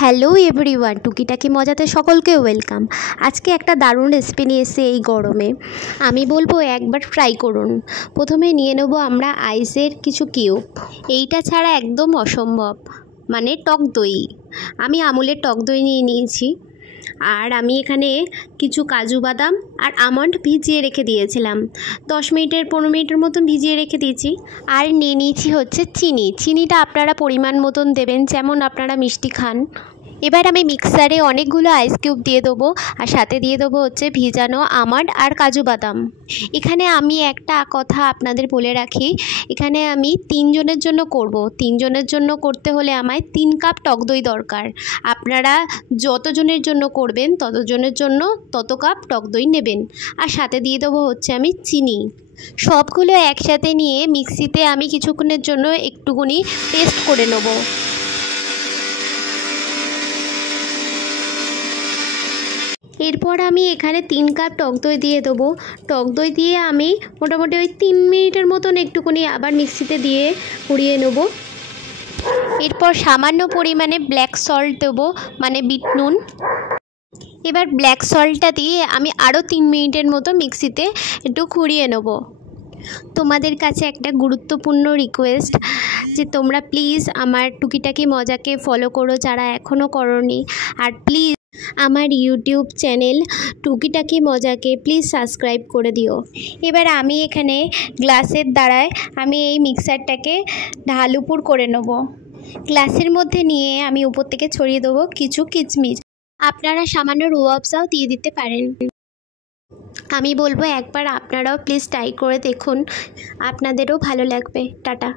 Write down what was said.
Hello everyone, টুকিটাকি মজাতে সকলকে welcome. আজকে একটা দারুণ রেসিপি নিয়ে এসে এই গরমে আমি বলবো একবার ট্রাই করুন। প্রথমে নিয়ে নেব আমরা আইসের কিছু কিউব। এইটা ছাড়া একদম অসম্ভব, মানে টক দই। আমি আমুলের টক দই নিয়ে নিয়েছি। আর আমি এখানে কিছু কাজু বাদাম আর আমন্ড ভিজিয়ে রেখে দিয়েছিলাম, 10-15 মিনিটের মতন ভিজিয়ে রেখে দিয়েছি। আর নিয়ে নিয়েছি হচ্ছে চিনিটা আপনারা পরিমাণ মতন দেবেন, যেমন আপনারা মিষ্টি খান। এবার আমি মিক্সারে অনেকগুলো আইস কিউব দিয়ে দেবো, আর সাথে দিয়ে দেবো হচ্ছে ভিজানো আমন্ড আর কাজু বাদাম। এখানে আমি একটা কথা আপনাদের বলে রাখি, এখানে আমি 3 জনের জন্য করব। 3 জনের জন্য করতে হলে আমায় 3 কাপ টক দই দরকার। আপনারা যতজনের জন্য করবেন ততজনের জন্য তত কাপ টক দই নেবেন। আর সাথে দিয়ে দেবো হচ্ছে আমি চিনি। সবগুলো একসাথে নিয়ে মিক্সিতে আমি কিছুক্ষণের জন্য একটুখানি পেস্ট করে নেব। এরপর আমি এখানে 3 কাপ টক দই দিয়ে দেবো। টক দই দিয়ে আমি মোটামুটি ওই 3 মিনিটের মতন একটুখানি আবার মিক্সিতে দিয়ে ঘুরিয়ে নেব। এরপর সামান্য পরিমাণে ব্ল্যাক সল্ট দেবো, মানে বিট নুন। এবার ব্ল্যাক সল্টটা দিয়ে আমি আরও 3 মিনিটের মতো মিক্সিতে একটু ঘুরিয়ে নেব। তোমাদের কাছে একটা গুরুত্বপূর্ণ রিকোয়েস্ট, যে তোমরা প্লিজ আমার টুকিটাকি মজাকে ফলো করো যারা এখনও করোনি। আর প্লিজ আমার ইউটিউব চ্যানেল টুকিটাকি মজাকে প্লিজ সাবস্ক্রাইব করে দিও। এবার আমি এখানে গ্লাসের দ্বারায় আমি এই মিক্সারটাকে ঢালুপুর করে নেব। গ্লাসের মধ্যে নিয়ে আমি উপর থেকে ছড়িয়ে দেবো কিছু কিচমিচ। আপনারা সামান্য রুয়াবজাও দিয়ে দিতে পারেন। আমি বলবো একবার আপনারাও প্লিজ ট্রাই করে দেখুন, আপনাদেরও ভালো লাগবে। টাটা।